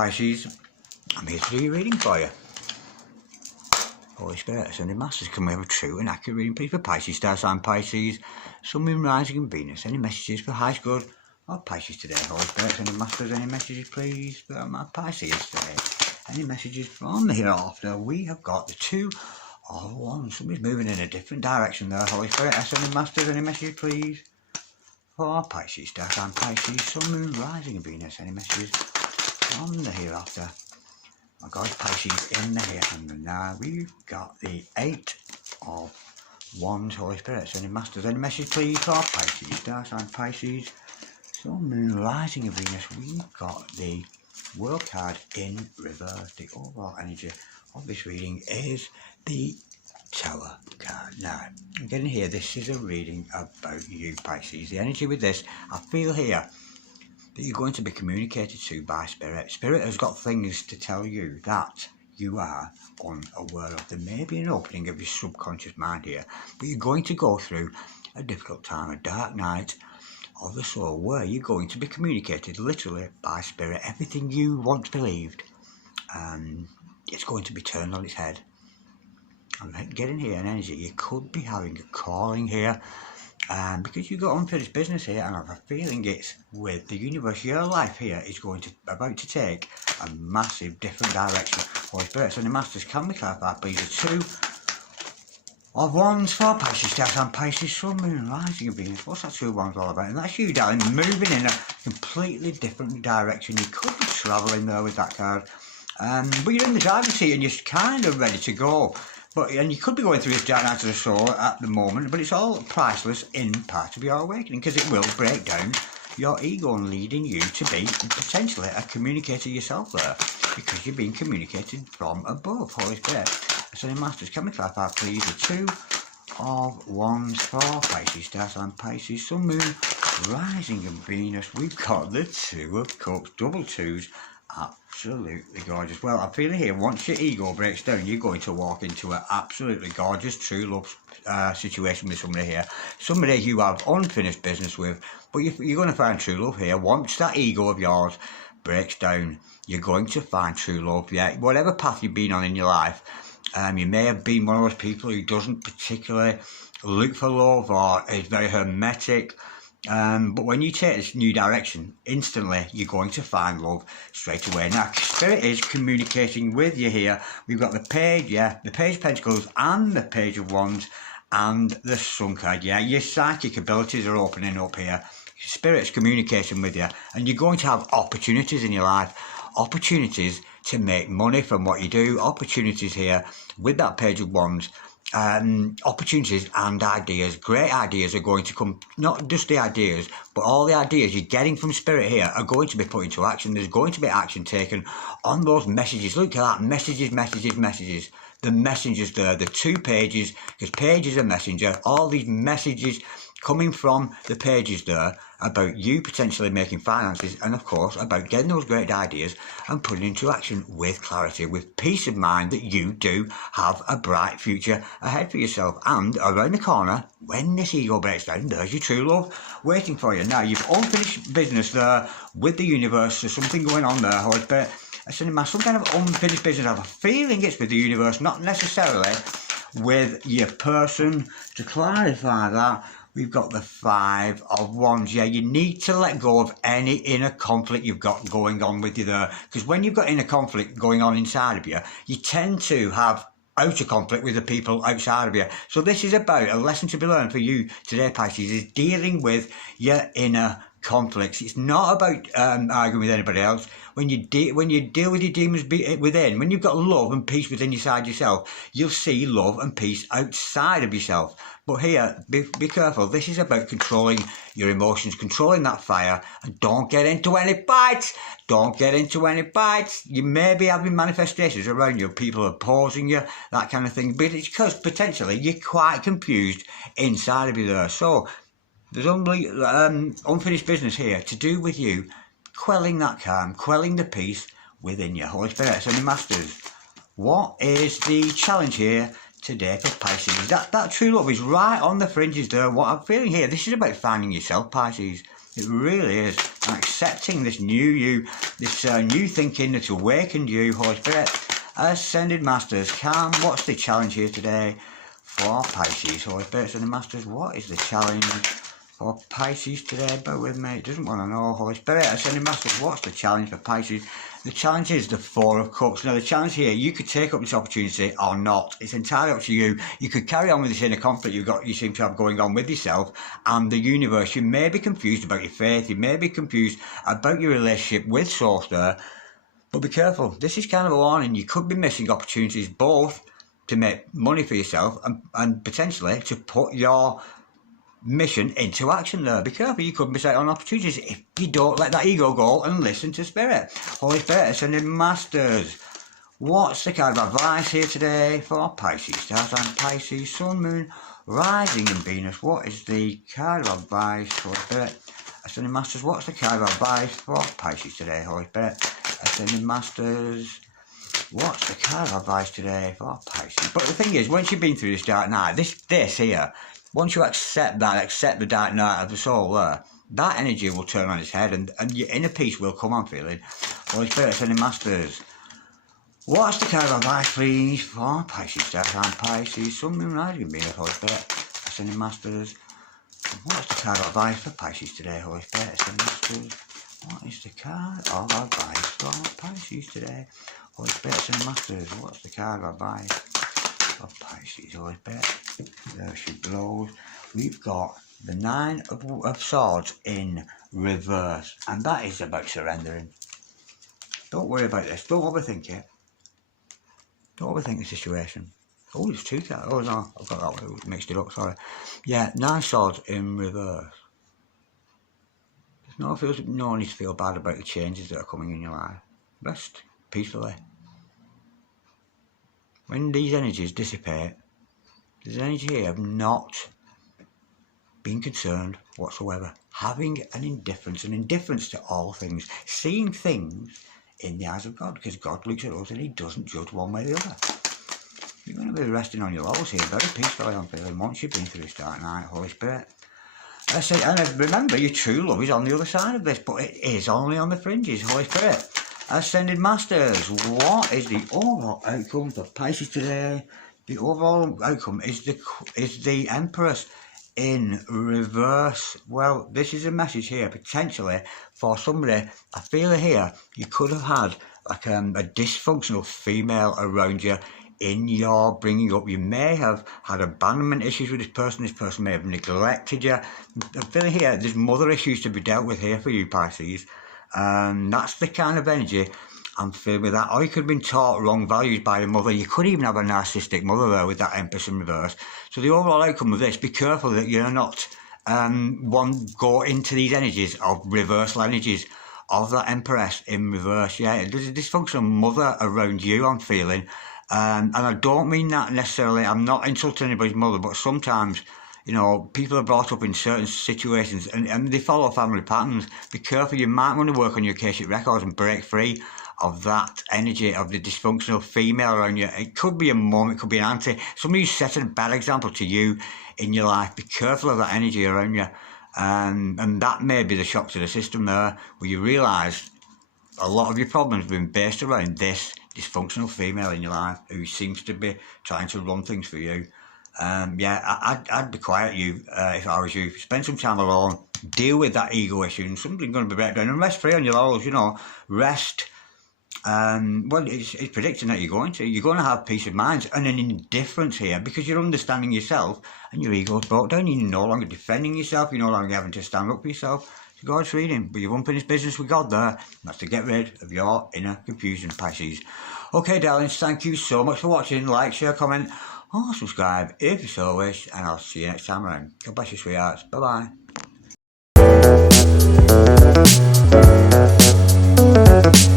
Pisces, I'm here to do your reading for you. Holy Spirit, Ascended Masters, can we have a true and accurate reading please for Pisces, star sign Pisces, Sun, Moon, Rising and Venus? Any messages for highest good or Pisces today? Holy Spirit, Ascended Masters, any messages please for my Pisces today? Any messages from the hereafter? We have got the Two of Wands. Somebody's moving in a different direction there. Holy Spirit, Ascended Masters, any messages please for Pisces, star sign Pisces, Sun, Moon, Rising and Venus? Any messages from the hereafter? My God, Pisces in the here and now. We've got the Eight of Wands. Holy Spirit, Ascended Masters, any message please for Pisces, star sign Pisces, Sun, Moon, Rising of Venus? We've got the World card in reverse. The overall energy of this reading is the Tower card. Now, again here, this is a reading about you, Pisces. The energy with this, I feel here that you're going to be communicated to by Spirit. Spirit has got things to tell you that you are unaware of. There may be an opening of your subconscious mind here, but you're going to go through a difficult time, a dark night of the soul, where you're going to be communicated literally by Spirit. Everything you once believed, it's going to be turned on its head. I'm getting here an energy. You could be having a calling here, because you've got unfinished business here, and I have a feeling it's with the universe. Your life here is about to take a massive different direction. Holy Spirit, so the Masters, can we clarify please the Two of Wands for Pisces, star sign Pisces, Sun, Moon, Rising and Venus? What's that Two of Wands all about? And that's you, darling, moving in a completely different direction. You could be travelling there with that card, but you're in the driving seat and you're kind of ready to go. And you could be going through this dark night of the soul at the moment, but it's all priceless in part of your awakening, because it will break down your ego and leading you to be potentially a communicator yourself there, because you're being communicated from above. Holy Spirit, so the Masters, can we clarify please the Two of Wands for Pisces, star sign Pisces, Sun, Moon, Rising and Venus? We've got the Two of Cups, double twos. Absolutely gorgeous. Well, I'm feeling here, once your ego breaks down, you're going to walk into an absolutely gorgeous true love situation with somebody here. Somebody you have unfinished business with, but you're going to find true love here. Once that ego of yours breaks down, you're going to find true love. Yeah, whatever path you've been on in your life, you may have been one of those people who doesn't particularly look for love or is very hermetic. But when you take this new direction, instantly you're going to find love straight away. Now, Spirit is communicating with you here. We've got the Page, the Page of Pentacles and the Page of Wands and the Sun card. Yeah, your psychic abilities are opening up here. Spirit's communicating with you, and you're going to have opportunities in your life, opportunities to make money from what you do, opportunities here with that Page of Wands. Opportunities and ideas. Great ideas are going to come, not just the ideas, but all the ideas you're getting from Spirit here are going to be put into action. There's going to be action taken on those messages. Look at that, messages. The messengers there, the 2 pages, because Page is a messenger. All these messages coming from the pages there about you potentially making finances, and of course about getting those great ideas and putting into action with clarity, with peace of mind that you do have a bright future ahead for yourself. And around the corner, when this ego breaks down, there's your true love waiting for you. Now, you've unfinished business there with the universe. There's something going on there, Holy Spirit. Some kind of unfinished business. I have a feeling it's with the universe, not necessarily with your person. To clarify that, we've got the Five of Wands. Yeah, you need to let go of any inner conflict you've got going on with you there. Because when you've got inner conflict going on inside of you, you tend to have outer conflict with the people outside of you. So this is about a lesson to be learned for you today, Pisces, is dealing with your inner conflicts. It's not about arguing with anybody else. When you deal with your demons within, when you've got love and peace within inside yourself, you'll see love and peace outside of yourself. But here, be careful. This is about controlling your emotions, controlling that fire, and don't get into any fights. Don't get into any fights. You may be having manifestations around you, people opposing you, that kind of thing, but it's because potentially you're quite confused inside of you there. So there's only unfinished business here to do with you quelling that calm, quelling the peace within you. Holy Spirit, so the Masters, what is the challenge here today for Pisces? That true love is right on the fringes there. What I'm feeling here, this is about finding yourself, Pisces. It really is. And accepting this new you, this new thinking that's awakened you, Holy Spirit. Ascended Masters, calm. What's the challenge here today for Pisces? Holy Spirit, Ascended Masters, what is the challenge for Pisces today? Bear with me, it doesn't want to know. Holy Spirit, Ascended Masters, what's the challenge for Pisces? The challenge is the Four of Cups. Now the challenge here, you could take up this opportunity or not. It's entirely up to you. You could carry on with this inner conflict you seem to have going on with yourself and the universe. You may be confused about your faith. You may be confused about your relationship with Source there. But be careful. This is kind of a warning. You could be missing opportunities both to make money for yourself and potentially to put your mission into action there. Be careful, you could miss out on opportunities if you don't let that ego go and listen to Spirit. Holy Spirit, Ascended Masters, what's the kind of advice here today for Pisces? Stars and Pisces, Sun, Moon, Rising and Venus. What is the kind of advice for Spirit? Ascended Masters, what's the kind of advice for Pisces today? Holy Spirit, Ascended Masters, what's the kind of advice today for Pisces? But the thing is, once you've been through this dark night, this here, once you accept the dark night of the soul there, that energy will turn on its head and your inner peace will come on feeling. Holy Spirit, Ascended Masters, what's the kind of advice, please, for Pisces, Stars and Pisces, Sun, Moon, Rising and Venus? Holy Spirit, Ascended Masters, what's the card of advice for Pisces today, Holy Spirit, Ascended Masters? What is the card of advice for Pisces today? Holy Spirit, Ascended Masters, what's the card of advice for Pisces, Holy Spirit? There she blows. We've got the Nine of Swords in reverse, and that is about surrendering. Don't worry about this. Don't overthink it. Don't overthink the situation. Oh, there's two cards. Oh no, I've got that one. Mixed it up, sorry. Yeah, 9 swords in reverse. There's no need to feel bad about the changes that are coming in your life. Rest peacefully. When these energies dissipate, there's an energy here of not being concerned whatsoever. Having an indifference to all things. Seeing things in the eyes of God, because God looks at us and he doesn't judge one way or the other. You're going to be resting on your laurels here, very peacefully, I'm feeling, once you've been through this dark night, Holy Spirit. I say, and remember, your true love is on the other side of this, but it is only on the fringes, Holy Spirit. Ascended Masters, what is the overall outcome for Pisces today? The overall outcome is the Empress in reverse. Well, this is a message here, potentially, for somebody. I feel here, you could have had like a dysfunctional female around you in your bringing up. You may have had abandonment issues with this person may have neglected you. I'm feeling here, there's mother issues to be dealt with here for you, Pisces. That's the kind of energy I'm feeling with that. Or you could have been taught wrong values by your mother. You could even have a narcissistic mother there with that Empress in reverse. So the overall outcome of this, be careful that you're not go into these energies of reversal energies of that Empress in reverse. Yeah, there's a dysfunctional mother around you, I'm feeling. And I don't mean that necessarily, I'm not insulting anybody's mother, but sometimes, you know, people are brought up in certain situations and they follow family patterns. Be careful, you might want to work on your Akashic records and break free of that energy of the dysfunctional female around you. It could be a mum, it could be an auntie, somebody who's set a bad example to you in your life. Be careful of that energy around you. And that may be the shock to the system there, where you realise a lot of your problems have been based around this dysfunctional female in your life who seems to be trying to run things for you. Yeah, I'd be quiet, you, if I was you. Spend some time alone, deal with that ego issue, and something's going to be breakdown, and rest free on your laurels, you know, rest. Well, it's predicting that you're going to have peace of mind and an indifference here, because you're understanding yourself and your ego's brought down. You're no longer defending yourself, you're no longer having to stand up for yourself. It's God's reading, but you've unfinished business with God there. That's to get rid of your inner confusion, Pisces. Okay, darlings, thank you so much for watching. Like, share, comment, or subscribe if you so wish, and I'll see you next time around. God bless you, sweethearts. Bye bye.